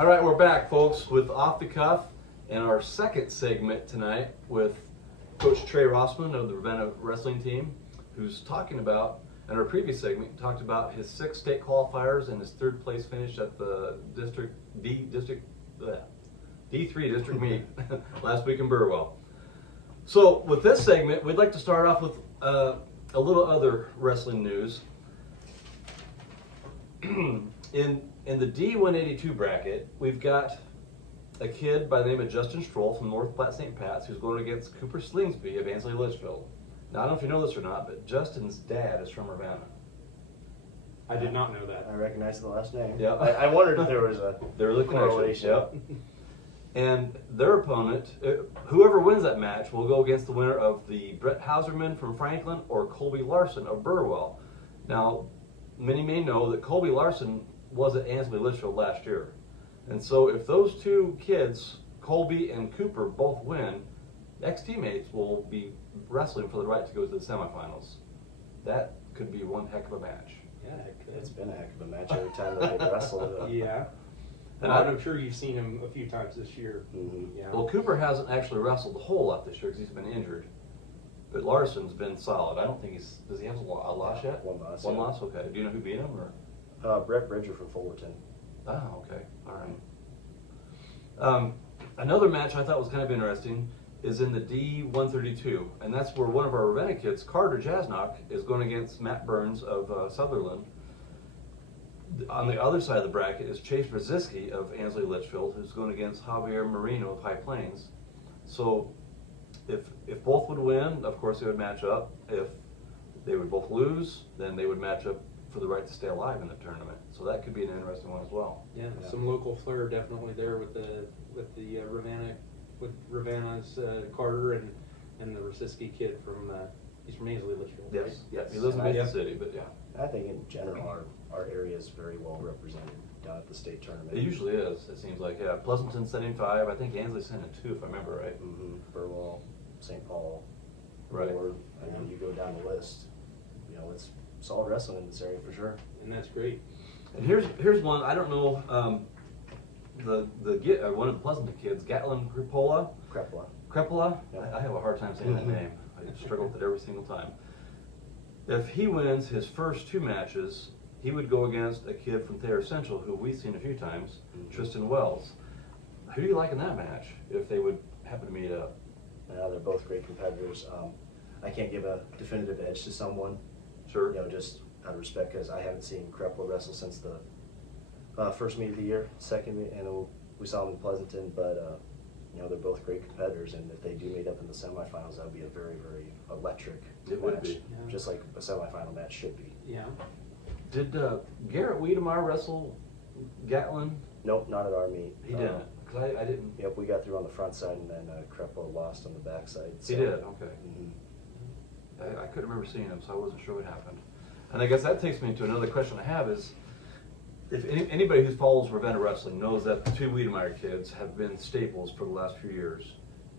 All right, we're back, folks, with Off the Cuff and our second segment tonight with Coach Trey Rossman of the Ravenna wrestling team, who's talking about, in our previous segment, he talked about his 6 state qualifiers and his 3rd place finish at the D3 district meet last week in Burwell. So with this segment, we'd like to start off with a little other wrestling news. In the D182 bracket, we've got a kid by the name of Justin Stroll from North Platte St. Pat's who's going against Cooper Slingsby of Ansley Litchfield. Now, I don't know if you know this or not, but Justin's dad is from Ravenna. I did not know that. I recognize the last name. Yeah. I wondered if there was a correlation. Yep. And their opponent, whoever wins that match, will go against the winner of the Brett Hauserman from Franklin or Colby Larson of Burwell. Now, many may know that Colby Larson was at Ansley Litchfield last year. And so if those 2 kids, Colby and Cooper, both win, ex-teammates will be wrestling for the right to go to the semifinals. That could be one heck of a match. Yeah, it could. It's been a heck of a match every time that they wrestle. Yeah. And I'm sure you've seen him a few times this year. Mm-hmm. Yeah. Well, Cooper hasn't actually wrestled a whole lot this year because he's been injured. But Larson's been solid. I don't think does he have a loss yet? One loss. One loss? Okay. Do you know who beat him? Or? Brett Bridger from Fullerton. Oh, okay. All right. Another match I thought was kind of interesting is in the D132, and that's where one of our Ravenna kids, Carter Jasnock, is going against Matt Burns of Sutherland. On the other side of the bracket is Chase Brzezinski of Ansley Litchfield, who's going against Javier Marino of High Plains. So if both would win, of course they would match up. If they would both lose, then they would match up for the right to stay alive in the tournament. So that could be an interesting one as well. Yeah, some local flair definitely there with the Ravenna, with Ravenna's Carter and the Brzezinski kid from he's from Ansley Litchfield. Yes, Right? yes. He lives in Mason City, but yeah. I think in general our area is very well represented down at the state tournament. It usually is, it seems like, yeah. Pleasanton sending 5, I think Ansley sending 2 if I remember right. Mm-hmm. Burwell, St. Paul, Right. Ward, and then you go down the list. You know, it's solid wrestling in this area for sure. And that's great. And here's one, I don't know, one of the Pleasanton kids, Gatlin Crepola. Crepola? Yep. I have a hard time saying that name. I struggle with it every single time. If he wins his first 2 matches, he would go against a kid from Thayer Central who we've seen a few times, Tristan Wells. Who do you like in that match if they would happen to meet up? They're both great competitors. I can't give a definitive edge to someone. Sure. You know, just out of respect, because I haven't seen Crepola wrestle since the first meet of the year, second meet, and we saw them in Pleasanton. But you know, they're both great competitors, and if they do meet up in the semifinals, that would be a very, very electric It match, would be. Yeah. just like a semifinal match should be. Yeah. Did Garrett Wiedemeyer wrestle Gatlin? Nope, not at our meet. He didn't, because I didn't. Yep, we got through on the front side, and then Crepola lost on the back side. He did, okay. Mm-hmm. I couldn't remember seeing him, so I wasn't sure what happened. And I guess that takes me to another question I have is, if anybody who follows Ravenna wrestling knows that the 2 Wiedemeyer kids have been staples for the last few years.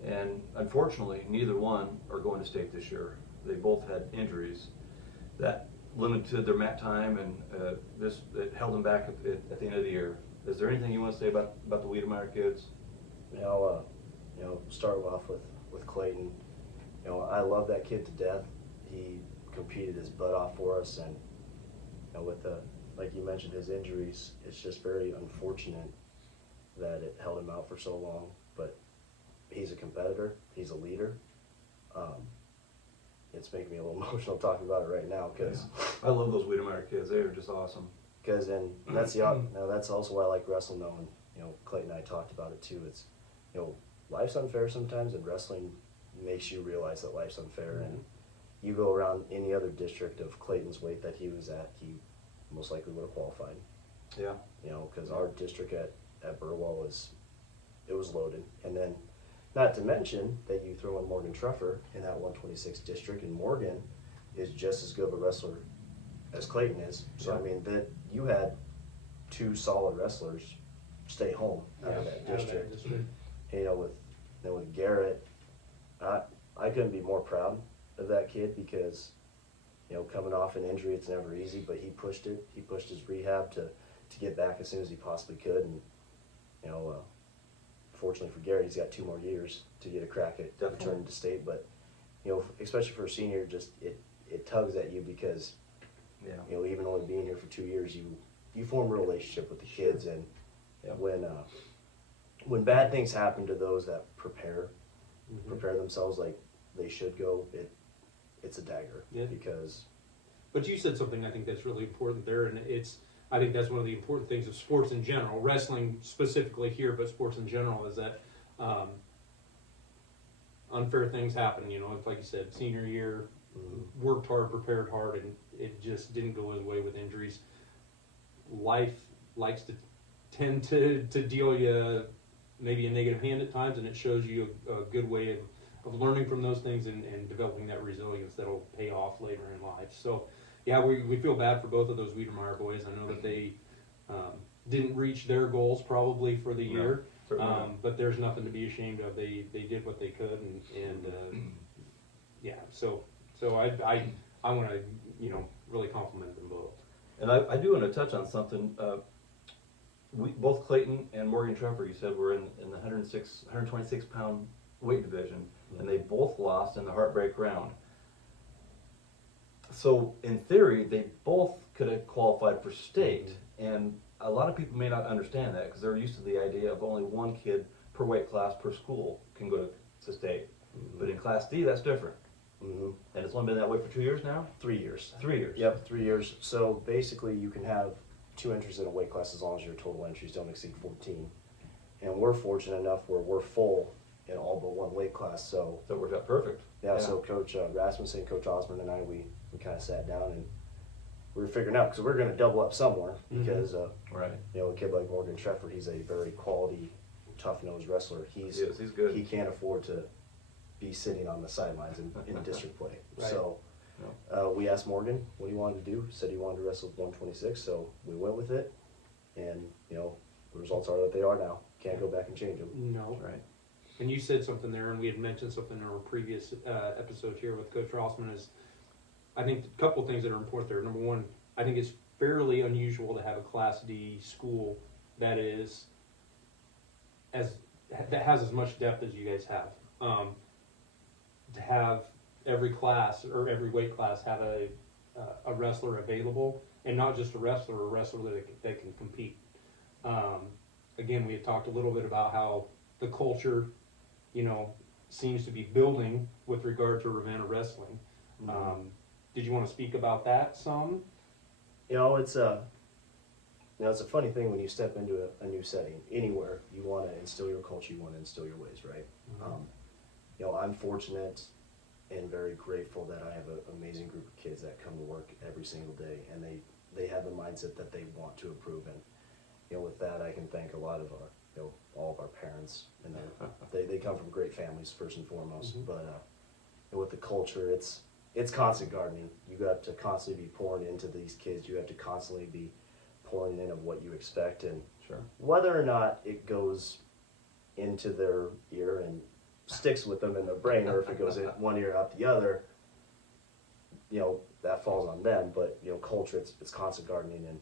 And unfortunately, neither one are going to state this year. They both had injuries that limited their mat time, and it held them back at the end of the year. Is there anything you want to say about the Wiedemeyer kids? You know, start off with Clayton. You know, I love that kid to death. He competed his butt off for us, and you know, with like you mentioned, his injuries, it's just very unfortunate that it held him out for so long. But he's a competitor. He's a leader. It's making me a little emotional talking about it right now because I love those Wiedemeyer kids. They are just awesome. Because and that's that's also why I like wrestling though, and you know, Clayton and I talked about it too. It's, you know, life's unfair sometimes, and wrestling makes you realize that life's unfair. Mm-hmm. And you go around any other district of Clayton's weight that he was at, he most likely would have qualified. Yeah. You know, because our district at Burwell was loaded, and then not to mention that you throw in Morgan Truffer in that 126 district, and Morgan is just as good of a wrestler as Clayton is. So Yeah. I mean that you had 2 solid wrestlers stay home out of that district. You know, with Garrett, I couldn't be more proud of that kid because, you know, coming off an injury, it's never easy, but he pushed it. He pushed his rehab to get back as soon as he possibly could, and unfortunately for Gary, he's got 2 more years to get a crack at Definitely. returning to state. But especially for a senior, just it tugs at you because Yeah. even only being here for 2 years, you form a relationship with the kids, and Yeah. when bad things happen to those that prepare Mhm. themselves like they should go, it's a dagger. Yeah. Because But you said something I think that's really important there, and I think that's one of the important things of sports in general, wrestling specifically here, but sports in general, is that unfair things happen. It's like you said, senior year, worked hard, prepared hard, and it just didn't go his way with injuries. Life likes to tend to deal you maybe a negative hand at times, and it shows you a good way of learning from those things and developing that resilience that'll pay off later in life. So, yeah, we feel bad for both of those Wiedemeyer boys. I know that they didn't reach their goals probably for the year, certainly not. but there's nothing to be ashamed of. They did what they could, and yeah. So I want to really compliment them both. And I do want to touch on something. Both Clayton and Morgan Trumper, you said, were in the 126 pound weight division, and they both lost in the heartbreak round. So in theory, they both could have qualified for state, and a lot of people may not understand that because they're used to the idea of only one kid per weight class per school can go to state. But in Class D, that's different. And it's only been that way for 2 years now? 3 years. 3 years. Yep, 3 years. So basically, you can have 2 entries in a weight class as long as your total entries don't exceed 14. And we're fortunate enough where we're full in all but one weight class. So That worked out perfect. yeah, so Coach Rasmussen, Coach Osmond, and I, we kind of sat down and we were figuring out because we're going to double up somewhere because Right. a kid like Morgan Trefford, he's a very quality, tough-nosed wrestler. He's good. He can't afford to be sitting on the sidelines in district play. Right. So we asked Morgan what he wanted to do. He said he wanted to wrestle 126, so we went with it. And the results are that they are now. Can't go back and change them. No. Right. And you said something there, and we had mentioned something in our previous episode here with Coach Rossman, is I think a couple things that are important there. Number one, I think it's fairly unusual to have a Class D school that has as much depth as you guys have. To have every class or every weight class have a wrestler available, and not just a wrestler that can compete. Again, we had talked a little bit about how the culture, seems to be building with regard to Ravenna wrestling. Did you want to speak about that some? It's a funny thing when you step into a new setting. Anywhere, you want to instill your culture, you want to instill your ways, right? I'm fortunate and very grateful that I have an amazing group of kids that come to work every single day, and they have the mindset that they want to improve. And with that, I can thank a lot of our, all of our parents, and they come from great families first and foremost. But with the culture, it's constant gardening. You got to constantly be pouring into these kids. You have to constantly be pouring in of what you expect, and whether or not it goes into their ear and sticks with them in their brain, or if it goes in one ear out the other, that falls on them. But culture, it's constant gardening, and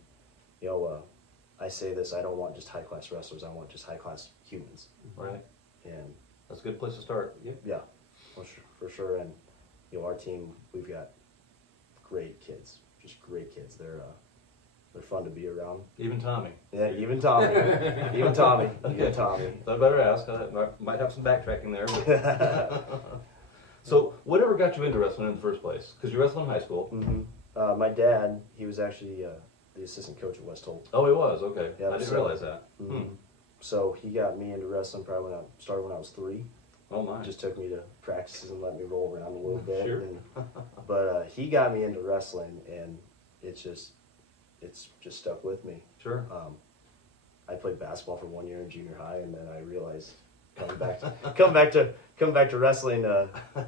I say this: I don't want just high class wrestlers. I want just high class humans. Right. And That's a good place to start. yeah, for sure. And our team, we've got great kids, just great kids. They're fun to be around. Even Tommy. Yeah, even Tommy, even Tommy. So I better ask. I might have some backtracking there. But so, whatever got you into wrestling in the first place? Because you wrestled in high school. My dad, he was actually the assistant coach at West Holt. Oh, he was. Okay. Yeah, I didn't so- realize that. So he got me into wrestling probably when I was 3. Oh my. Just took me to practices and let me roll around a little bit. Sure. But he got me into wrestling, and it's just stuck with me. Sure. I played basketball for 1 year in junior high, and then I realized come back to wrestling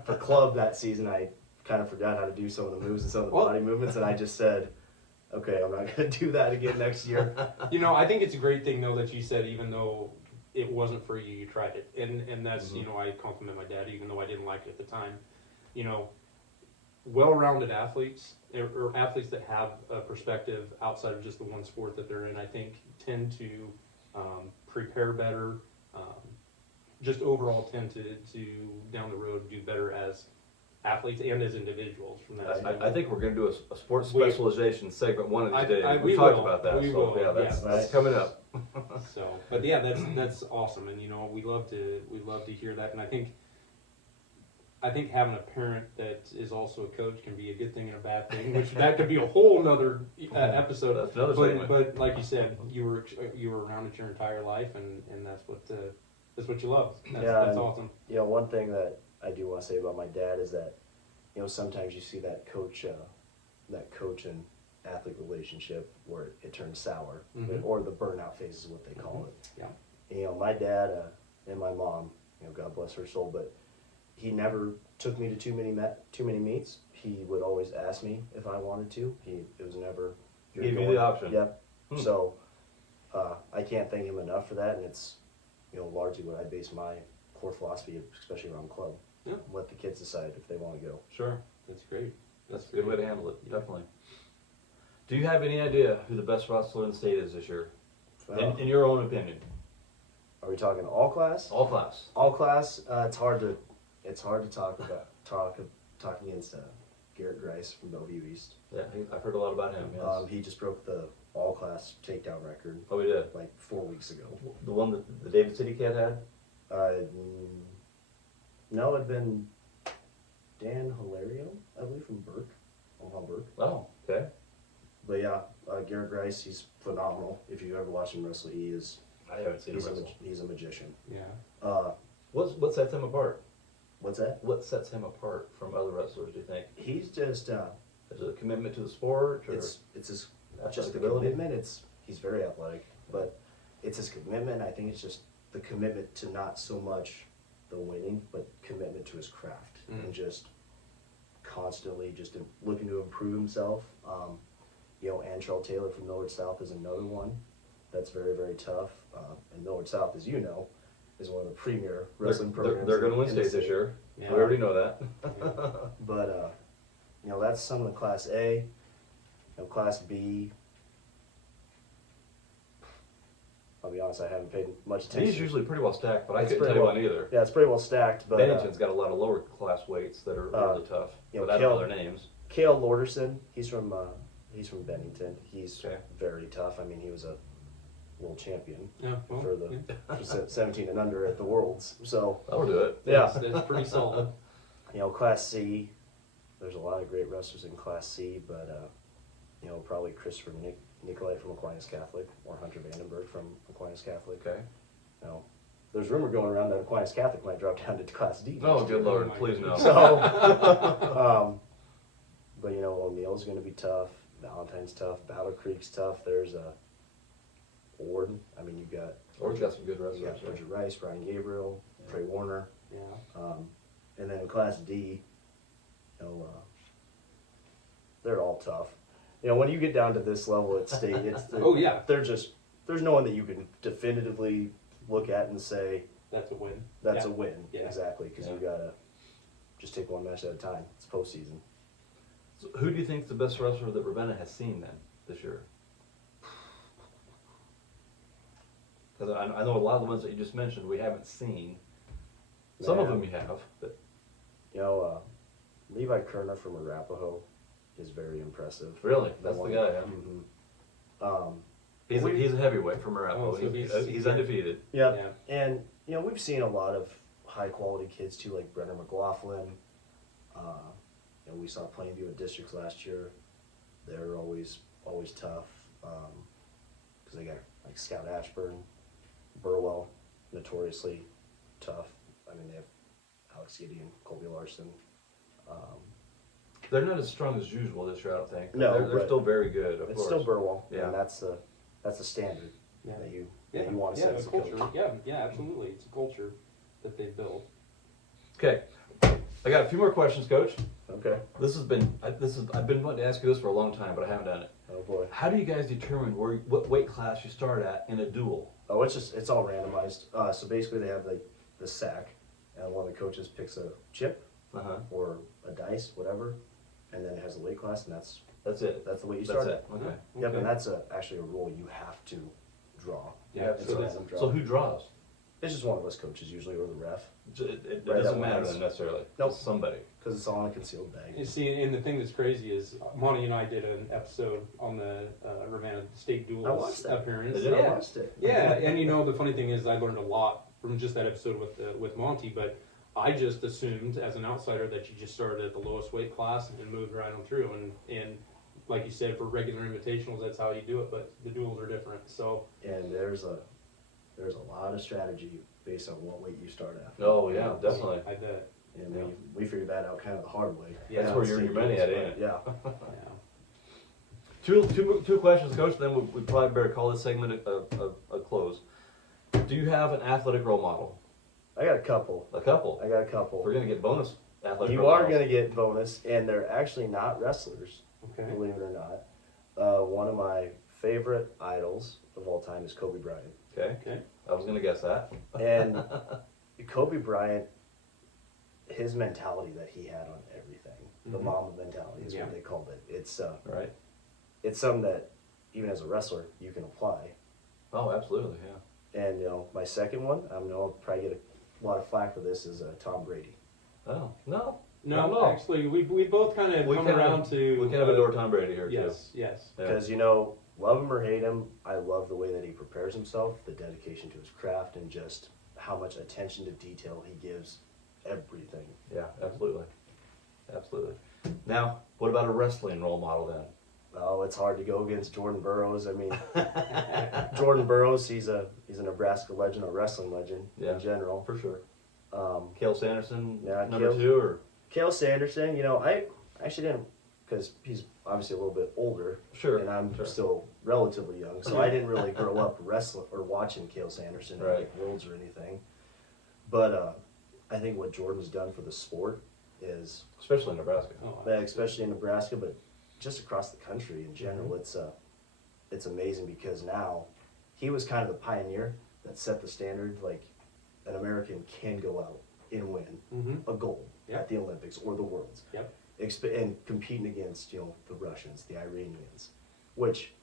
for club that season. I kind of forgot how to do some of the moves and some of the body movements, and I just said, okay, I'm not going to do that again next year. I think it's a great thing though that you said, even though it wasn't for you, you tried it, and that's I compliment my dad, even though I didn't like it at the time. Well-rounded athletes, or athletes that have a perspective outside of just the one sport that they're in, I think tend to prepare better, just overall tend to down the road do better as athletes and as individuals from that standpoint. I think we're going to do a sports We- specialization segment one of these days. we We talked will. about that. We so will, yeah, yes. that's coming up. So, but yeah, that's awesome, and you know, we love to hear that, and I think having a parent that is also a coach can be a good thing and a bad thing, which that could be a whole nother episode. That's another but, segment. but like you said, you were around it your entire life, and that's what you love. That's awesome. You know, one thing that I do want to say about my dad is that, you know, sometimes you see that coach and athlete relationship where it turns sour, Mhm. or the burnout phase is what they call it. Yeah. You know, my dad and my mom, you know, God bless her soul, but he never took me to too many meets. He would always ask me if I wanted to. It was never Give you the option. Yep. Hmm. So I can't thank him enough for that, and it's, you know, largely what I base my core philosophy, especially around club. Yeah. Let the kids decide if they want to go. Sure. That's great. That's a good way to handle it, definitely. Do you have any idea who the best wrestler in the state is this year? In your own opinion? Are we talking all class? All class. All class. It's hard to talk against Garrett Grice from Bellevue East. Yeah, I've heard a lot about him, yes. He just broke the all class takedown record Oh, we did? like 4 weeks ago. The one that the David City Cat had? No, it'd been Dan Hilario, I believe, from Burke, Omaha Burke. Oh, okay. But yeah, Garrett Grice, he's phenomenal. If you ever watch him wrestle, I haven't seen him wrestle. he's a magician. Yeah. What sets him apart? What's that? What sets him apart from other wrestlers, do you think? He's just Is it a commitment to the sport? Or it's his athletic just the ability? commitment. He's very athletic, but it's his commitment. I think it's just the commitment to not so much the winning, but commitment to his craft and just constantly just looking to improve himself. You know, Antrell Taylor from Millard South is another one that's very, very tough. And Millard South, as you know, is one of the premier wrestling programs. They're going to win in the state this year. Yeah. We already know that. But you know, that's some of the Class A. You know, Class B, I'll be honest, I haven't paid much attention. He's usually pretty well stacked, but I It's couldn't pretty tell you well- one either. Yeah, it's pretty well stacked. But Bennington's got a lot of lower class weights that are really tough. you know, But I don't know Kel- their names. Cale Lorderson, he's from Bennington. He's Okay. very tough. I mean, he was a world champion Yeah. Well, for the yeah. for 17 and under at the Worlds. So That'll do it. yeah, That's pretty solid. you know, Class C, there's a lot of great wrestlers in Class C, but you know, probably Christopher Nicolite from Aquinas Catholic or Hunter Vandenberg from Aquinas Catholic. Okay. You know, there's rumor going around that Aquinas Catholic might drop down to Class D. Oh, next good year. Lord, my please no. So, but you know, O'Neill's going to be tough. Valentine's tough. Battle Creek's tough. There's Ord. I mean, you've got Or got some good you wrestlers. got Bridget Rice, Brian Gabriel, Trey Warner, Yeah. and then in Class D, you know, they're all tough. You know, when you get down to this level at state, Oh, yeah. there's no one that you can definitively look at and say That's a win. that's Yeah. a win. Yeah. Exactly, because Yeah. you gotta just take one match at a time. It's postseason. So who do you think is the best wrestler that Ravenna has seen then this year? Because I know a lot of the ones that you just mentioned we haven't seen. Some of Man. them you have, but You know, Levi Kerner from Arapahoe is very impressive. really, that's the one- guy. Huh? Mhm. He's a heavyweight from Arapahoe. Oh, so He's undefeated. Yeah. Yeah. And you know, we've seen a lot of high quality kids too, like Brenner McLaughlin. You know, we saw Plainview at districts last year. They're always tough because they got like Scout Ashburn, Burwell, notoriously tough. I mean, they have Alex Gideon, Colby Larson. They're not as strong as usual this year, I don't think. No, they're but still very good. Of It's course. still Burwell, Yeah. and that's the standard Yeah. that you Yeah. want to Yeah. set The as a culture. coach. Yeah. Absolutely. It's a culture that they've built. Okay, I got a few more questions, Coach. Okay. I've been wanting to ask you this for a long time, but I haven't done it. Oh boy. How do you guys determine what weight class you start at in a duel? Oh, it's all randomized. So basically, they have the sack, and one of the coaches picks a chip or a dice, whatever, and then it has a weight class, and that's it. the weight you That's start it. at. Okay. Yep, and that's actually a rule you have to draw. Yeah. It's So a that's- random draw. So who draws? It's just one of us coaches usually, or the ref, It Right, doesn't that matter one's- then necessarily. Nope. Just somebody. because it's all in a concealed bag. You see, and the thing that's crazy is Monte and I did an episode on the Ravenna State I Duels watched that. appearance. Did you? I watched it. Yeah, and you know the funny thing is I learned a lot from just that episode with Monty, but I just assumed as an outsider that you just started at the lowest weight class and moved right on through, and like you said, for regular invitationals, that's how you do it, but the duels are different. So And there's a lot of strategy based on what weight you start at. Oh yeah, definitely. I bet. And Yeah. we figured that out kind of the hard way. Yeah, that's where you're State money rules, at, but ain't it? Yeah. Yeah. Two questions, Coach. Then we probably better call this segment a close. Do you have an athletic role model? I got a couple. A couple. I got a couple. We're gonna get bonus athletic. You role are models. going to get bonus, and they're actually not wrestlers, Okay. believe it or not. One of my favorite idols of all time is Kobe Bryant. Okay. Okay. I was gonna guess that. And Kobe Bryant, his mentality that he had on everything, the Mhm. Mamba mentality is Yeah. what they called it. It's Right. it's something that even as a wrestler you can apply. Oh, absolutely. Yeah. And my second one, I know I'll probably get a lot of flack for this, is Tom Brady. Oh no. No, No. actually, we both kind of We come kinda- around to. We kind of adore Tom Brady here Yes, yes. too. Yeah. Because love him or hate him, I love the way that he prepares himself, the dedication to his craft, and just how much attention to detail he gives everything. Yeah. Absolutely. Absolutely. Now, what about a wrestling role model then? Oh, it's hard to go against Jordan Burroughs. I mean, Jordan Burroughs, he's a Nebraska legend, a wrestling legend Yeah. in general. For sure. Um, Cale Sanderson, Yeah, number Cale- 2, or Cale Sanderson, I actually didn't, because he's obviously a little bit older, sure. and I'm sure. still relatively young, so I didn't really grow up wrestling or watching Cale Sanderson in Right. like Worlds or anything. But I think what Jordan's done for the sport is, Especially in Nebraska. Oh, especially in Nebraska, but just across the country in general, it's amazing because now he was kind of the pioneer that set the standard. Like an American can go out and win mm-hmm. a gold Yep. at the Olympics or the Worlds. Yep. And competing against the Russians, the Iranians, which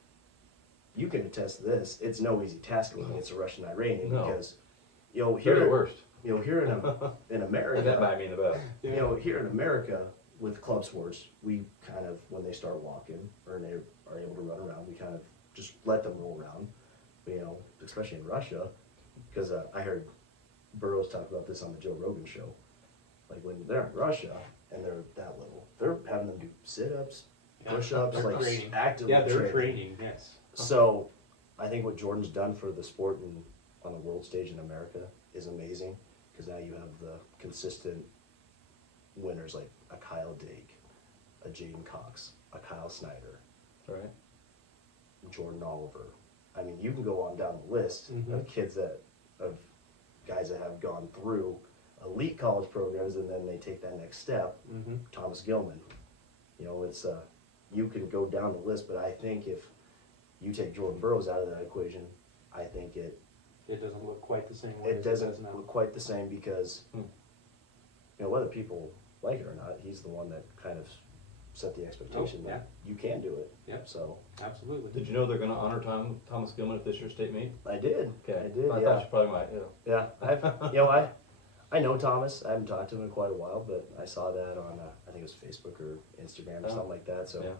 you can attest to this. It's no easy task going against a Russian Iranian No. because They're the here worst. here in That America, might mean the best. here in America with club sports, we kind of, when they start walking or they are able to run around, we kind of just let them roll around. But, especially in Russia, because I heard Burroughs talk about this on the Joe Rogan show. Like when they're in Russia and they're that little, they're having them do sit-ups, Yeah, push-ups, they're like training. actively Yeah, they're training. training. Yes. So I think what Jordan's done for the sport and on the world stage in America is amazing, because now you have the consistent winners like a Kyle Dake, a Jaden Cox, a Kyle Snyder, Right. Jordan Oliver. I mean, you can go on down the list Mhm. of guys that have gone through elite college programs and then they take that next step. Mm-hmm. Thomas Gilman, it's you can go down the list, but I think if you take Jordan Burroughs out of that equation, I think it doesn't look quite the same way. as doesn't does now. look quite the same because Hmm. whether people like it or not, he's the one that kind of set the expectation Oh, that you can do it. Yep. So Absolutely. Did you know they're going to honor Thomas Gilman at this year's state meet? I did. Okay. I did. I Yeah. thought you probably might. Yeah. Yeah, I know Thomas. I haven't talked to him in quite a while, but I saw that on I think it was Facebook or Instagram or Oh. something like that. So Yeah.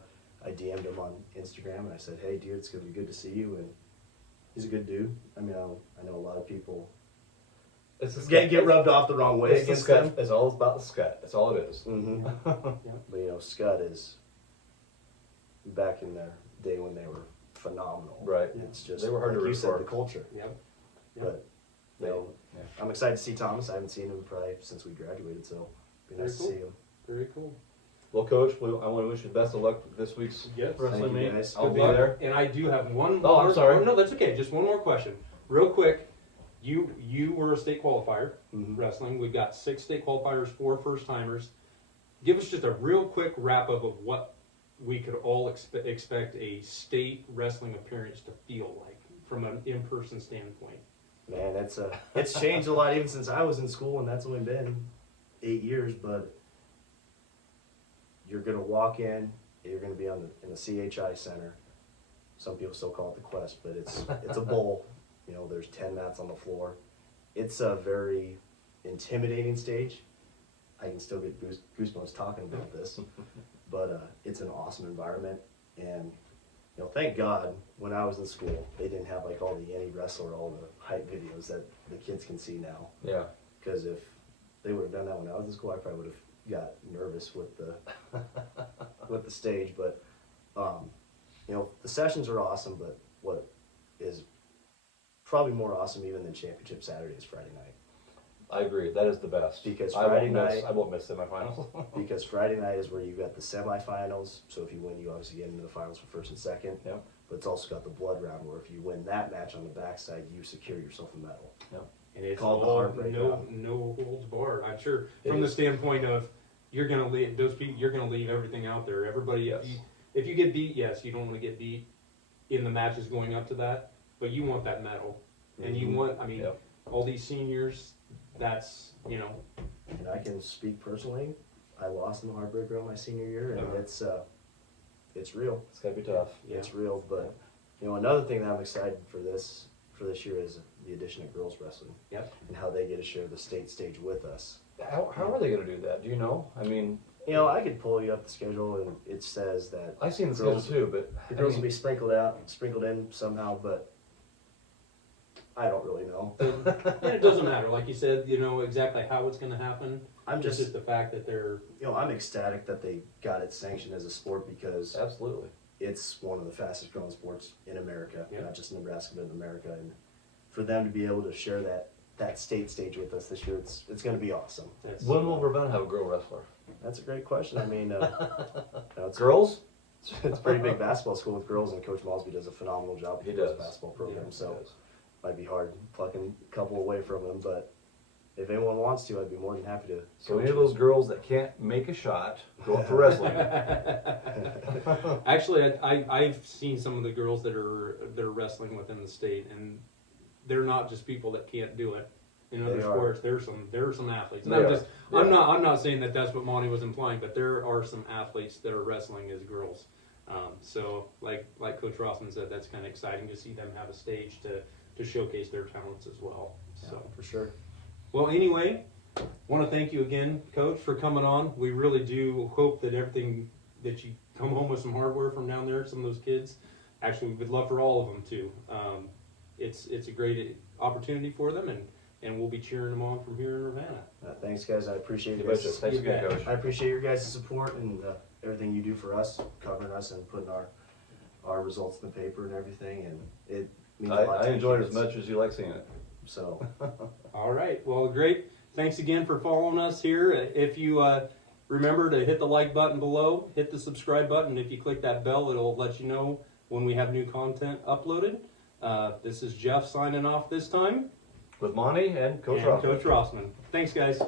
I DM'd him on Instagram and I said, "Hey, dude, it's gonna be good to see you." And he's a good dude. I mean, I know a lot of people It's the get rubbed off the wrong way It's the against scut. them. It's all about the scut. That's all it is. Mm-hmm. Yeah. But Scott is back in their day when they were phenomenal. Right. It's just They were hard like to you root said, for. the culture. Yep. But Yeah. I'm excited to see Thomas. I haven't seen him probably since we graduated, so it'd be Very nice cool. to see him. Very cool. Well, Coach, I want to wish you the best of luck this week's Yes. wrestling Thank you, meet. guys. I'll Good be luck. there. And I do have one. Oh, I'm more- sorry. No, that's okay. Just one more question, real quick. You were a state qualifier Mhm. wrestling. We've got 6 state qualifiers, 4 first timers. Give us just a real quick wrap up of what we could all expect a state wrestling appearance to feel like from an in-person standpoint. Man, it's changed a lot even since I was in school, and that's only been 8 years. But you're gonna walk in, you're gonna be in the CHI Center. Some people still call it the Quest, but it's a bowl. There's 10 mats on the floor. it's a very intimidating stage. I can still get goosebumps talking about this, but it's an awesome environment. And thank God when I was in school, they didn't have like all the any wrestler, all the hype videos that the kids can see now. Yeah. Because if they would have done that when I was in school, I probably would have got nervous with the with the stage. But the sessions are awesome. But what is probably more awesome even than Championship Saturday is Friday night. I agree. That is the best. Because I Friday won't miss semifinals. Because Friday night is where you got the semifinals. So if you win, you obviously get into the finals for first and second. Yep. But it's also got the blood round where if you win that match on the backside, you secure yourself a medal. Yep. And it's Called the all heartbreak round. no holds barred. I'm sure It from the is. standpoint of you're gonna leave those people. You're gonna leave everything out there. Everybody. Yes. If you get beat, yes, you don't want to get beat in the matches going up to that, but you want that medal, and you want. I mean, Yep. all these seniors. That's And I can speak personally. I lost in the heartbreak round my senior year, and it's real. It's gotta be tough. Yeah. It's real. But another thing that I'm excited for this year is the addition of girls wrestling. Yep. And how they get to share the state stage with us. How are they gonna do that? Do you know? I mean, I could pull you up the schedule, and it says that I've seen the schedule girls- too, but the girls will be sprinkled in somehow, but I don't really know. and it doesn't matter. Like you said, exactly how it's going to happen. I'm It's just, just the fact that they're. I'm ecstatic that they got it sanctioned as a sport because absolutely. it's one of the fastest growing sports in America, Yeah. not just Nebraska, but in America. And for them to be able to share that state stage with us this year, it's going to be awesome. That's, When will Ravenna have a girl wrestler? That's a great question. I mean, it's, Girls? it's a pretty big basketball school with girls, and Coach Malsby does a phenomenal job with He the girls does. basketball program. He So does. might be hard plucking a couple away from him, but if anyone wants to, I'd be more than happy to. So coach any of them. those girls that can't make a shot go up for wrestling. Actually, I've seen some of the girls that are wrestling within the state, and they're not just people that can't do it. In other They are. sports, there are some athletes. And They are. I'm Yeah. not saying that that's what Monty was implying, but there are some athletes that are wrestling as girls. So like Coach Rossman said, that's kind of exciting to see them have a stage to showcase their talents as well. So. Yeah, for sure. Well, anyway, want to thank you again, Coach, for coming on. We really do hope that everything that you come home with some hardware from down there, some of those kids. Actually, we would love for all of them to. It's a great opportunity for them, and we'll be cheering them on from here in Ravenna. Thanks, guys. I appreciate You you betcha. guys. Thanks You again, bet. Coach. I appreciate your guys' support and everything you do for us, covering us and putting our results in the paper and everything. And it means a lot I to enjoyed it kids. as much as you like seeing it. So All right. Well, great. Thanks again for following us here. If you remember to hit the like button below, hit the subscribe button. If you click that bell, it'll let you know when we have new content uploaded. This is Jeff signing off this time. With Monty and Coach and Rossman. Coach Rossman. Thanks, guys.